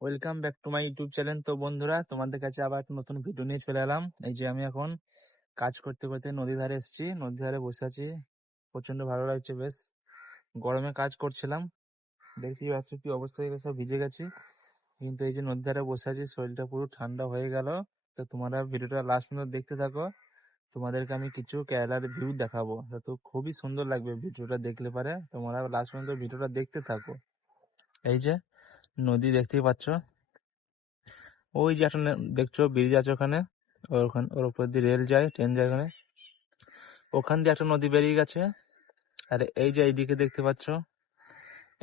Welcome back to my YouTube channel. তো বন্ধুরা, তোমাদের কাছে আবার একটা নতুন ভিডিও নিয়ে চলে এলাম। এই যে আমি এখন কাজ করতে করতে নদীর ধারে এসেছি, নদীর ধারে বসে আছি। প্রচন্ড ভালো লাগছে, বেশ গরমে কাজ করছিলাম। দেখতেই পাচ্ছ কি অবস্থা হয়ে গেছে, সব ভিজে গেছি। কিন্তু এই যে নদীর ধারে বসে আছি, শরীরটা পুরো ঠান্ডা হয়ে গেল। তো তোমরা ভিডিওটা লাস্ট পর্যন্ত দেখতে থাকো। তোমাদেরকে আমি কিছু কেরালার ভিউ দেখাবো, তো খুবই সুন্দর লাগবে ভিডিওটা দেখলে পারে। তোমরা লাস্ট পর্যন্ত ভিডিওটা দেখতে থাকো। এই যে নদী দেখতেই পাচ্ছ, ওই যে একটা দেখছো ব্রিজ আছে ওখানে, ওর উপর দিয়ে রেল যায়, ট্রেন যায় ওখানে। ওখান দিয়ে একটা নদী বেরিয়ে গেছে। আর এই যে এইদিকে দেখতে পাচ্ছ,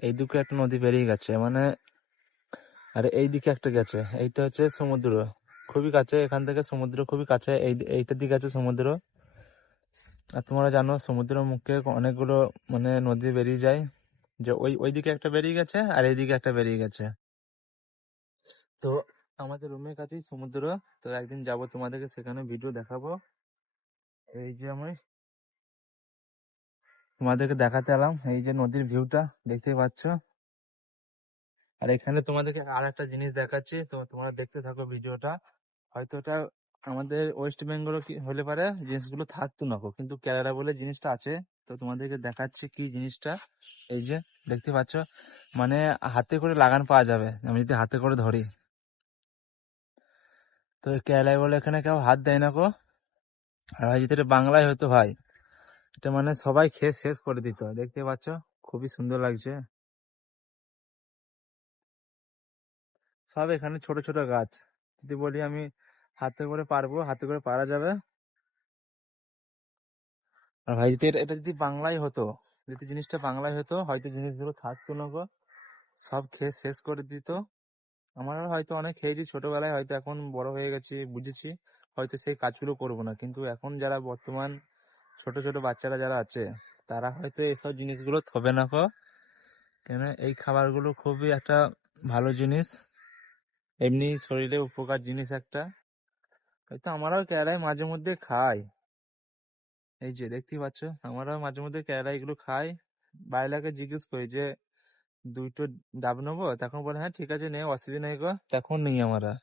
এইদিকে একটা নদী বেরিয়ে গেছে মানে। আর এইদিকে একটা গেছে, এইটা হচ্ছে সমুদ্র, খুবই কাছে এখান থেকে সমুদ্র, খুবই কাছে। এইটার দিকে আছে সমুদ্র। আর তোমরা জানো সমুদ্রের মুখে অনেকগুলো মানে নদী বেরিয়ে যায়, যে ওইদিকে একটা বেরিয়ে গেছে আর এইদিকে একটা বেরিয়ে গেছে। তো আমাদের রুমের কাছেই সমুদ্র। তো একদিন যাবো, তোমাদেরকে সেখানে ভিডিও দেখাবো। এই যে আমি তোমাদেরকে দেখাতে এলাম, এই যে নদীর ভিউটা দেখতেই পাচ্ছ। আর এখানে তোমাদেরকে আর একটা জিনিস দেখাচ্ছি, তো তোমরা দেখতে থাকো ভিডিওটা। হয়তো ওটা আমাদের ওয়েস্ট বেঙ্গল কি হলে পারে জিনিসগুলো থাকতো না গো, কিন্তু কেরালা বলে জিনিসটা আছে। তো তোমাদেরকে দেখাচ্ছি কি জিনিসটা। এই যে দেখতে পাচ্ছ, মানে হাতে করে লাগান পাওয়া যাবে, আমি যদি হাতে করে ধরি। তো কেরালায় বলে এখানে কেউ হাত দেয় না গো। আর ভাই যদি এটা বাংলায় হতো ভাই, এটা মানে সবাই খেয়ে শেষ করে দিত। দেখতে পাচ্ছ খুবই সুন্দর লাগছে। সব এখানে ছোট ছোট গাছ। যদি বলি আমি হাতে করে পারবো, হাতে করে পারা যাবে। আর ভাই যদি এটা যদি বাংলায় হতো, যদি জিনিসটা বাংলায় হতো, হয়তো জিনিসগুলো থাকতো না গো, সব খেয়ে শেষ করে দিত। আমরা হয়তো অনেক খেয়েছি ছোটবেলায়, হয়তো এখন বড় হয়ে গেছি, বুঝেছি, হয়তো সেই কাজগুলো করবো না। কিন্তু এখন যারা বর্তমান ছোট ছোট বাচ্চারা যারা আছে, তারা হয়তো এসব জিনিসগুলো থবে না গো। কেন, এই খাবারগুলো খুবই একটা ভালো জিনিস, এমনি শরীরে উপকার জিনিস একটা। হয়তো আমরাও কেরালায় মাঝে মধ্যে খাই। এই যে দেখতেই পাচ্ছ, আমরাও মাঝে মধ্যে কেরালায় এগুলো খাই। বাইলাকে জিজ্ঞেস করি যে দুটো ডাব নেবো, তখন বলে হ্যাঁ ঠিক আছে নে, অসুবিধা নেই গো, তখন নেই আমরা,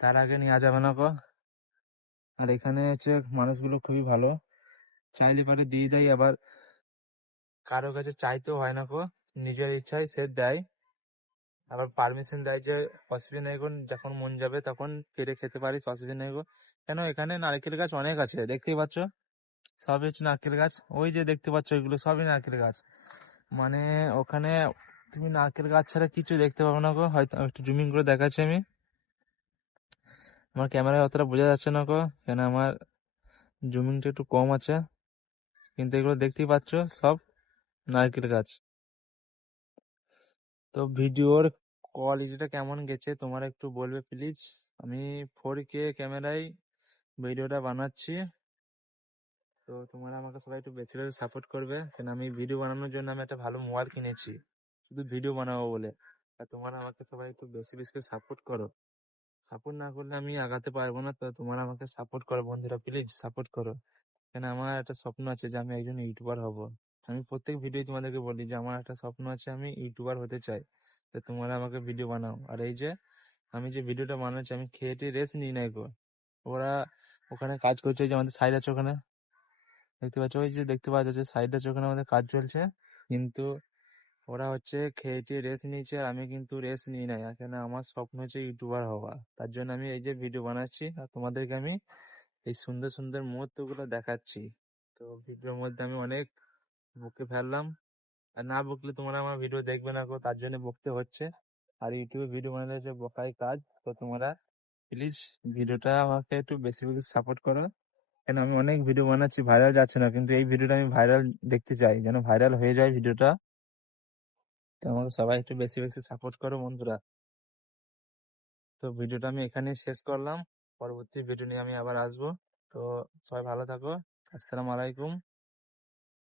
তার আগে নেওয়া যাবে না গো। আর এখানে হচ্ছে মানুষগুলো খুবই ভালো, চাইলে পারে দিয়ে দেয়, আবার কারো কাছে চাইতেও হয় না গো, নিজের ইচ্ছায় সে দেয়। আবার পারমিশন দেয় যে অসুবিধা নেই গো, যখন মন যাবে তখন কেটে খেতে পারিস, অসুবিধা নেই গো। কেন, এখানে নারকেল গাছ অনেক আছে, দেখতেই পাচ্ছ, সবই হচ্ছে নারকেল গাছ। ওই যে দেখতে পাচ্ছ, এগুলো সবই নারকেল গাছ। মানে ওখানে তুমি নারকেল গাছ ছাড়া কিছু দেখতে পাবো না গো। হয়তো একটু জুমিং করে দেখাচ্ছি আমি, আমার ক্যামেরায় অতটা বোঝা যাচ্ছে না গো, কেন আমার জুমিংটা একটু কম আছে। কিন্তু এগুলো দেখতেই পাচ্ছ, সব নারকেল গাছ। তো ভিডিওর কোয়ালিটিটা কেমন গেছে তোমার একটু বলবে প্লিজ। আমি 4K ক্যামেরায় ভিডিওটা বানাচ্ছি। তো তোমরা আমাকে সবাই একটু বেশি বেশি সাপোর্ট করবে, কেন আমি ভিডিও বানানোর জন্য আমি একটা ভালো মোবাইল কিনেছি, শুধু ভিডিও বানাবো বলে। আর তোমরা আমাকে সবাই একটু বেশি বেশি করে সাপোর্ট করো। সাপোর্ট না করলে আমি আগাতে পারবো না। তো তোমরা আমাকে সাপোর্ট করো বন্ধুরা, প্লিজ সাপোর্ট করো। কেন আমার একটা স্বপ্ন আছে যে আমি একজন ইউটিউবার হব। আমি প্রত্যেক ভিডিও তোমাদেরকে বলি যে আমার একটা স্বপ্ন আছে, আমি ইউটিউবার হতে চাই। তো তোমরা আমাকে ভিডিও বানাও। আর এই যে আমি যে ভিডিওটা বানাচ্ছি, আমি খেয়ে টেয়ে রেস্ট নিই নাই গো। ওরা ওখানে কাজ করছে, ওই যে আমাদের সাইড আছে ওখানে, দেখতে পাচ্ছ, ওই যে দেখতে পাচ্ছ যে সাইড আছে ওখানে আমাদের কাজ চলছে। কিন্তু ওরা হচ্ছে খেয়ে টেয়ে রেস্ট নিয়েছে, আর আমি কিন্তু রেস্ট নিই নাই। এখানে আমার স্বপ্ন হচ্ছে ইউটিউবার হওয়া, তার জন্য আমি এই যে ভিডিও বানাচ্ছি আর তোমাদেরকে আমি এই সুন্দর সুন্দর মুহূর্ত গুলো দেখাচ্ছি। তো ভিডিওর মধ্যে আমি অনেক বকে ফেললাম, আর না বকলে তোমরা আমার ভিডিও দেখবে না গো, তার জন্য বকতে হচ্ছে। আর ইউটিউবে ভিডিও বানালে হচ্ছে বকাই কাজ। তো তোমরা প্লিজ ভিডিওটা আমাকে একটু বেশি বেশি সাপোর্ট করো। কেন আমি অনেক ভিডিও বানাচ্ছি, ভাইরাল যাচ্ছে না, কিন্তু এই ভিডিওটা আমি ভাইরাল দেখতে চাই, যেন ভাইরাল হয়ে যায় ভিডিওটা। তো আমাকে সবাই একটু বেশি বেশি সাপোর্ট করো বন্ধুরা। তো ভিডিওটা আমি এখানেই শেষ করলাম, পরবর্তী ভিডিও নিয়ে আমি আবার আসবো। তো সবাই ভালো থাকো, আসসালামু আলাইকুম।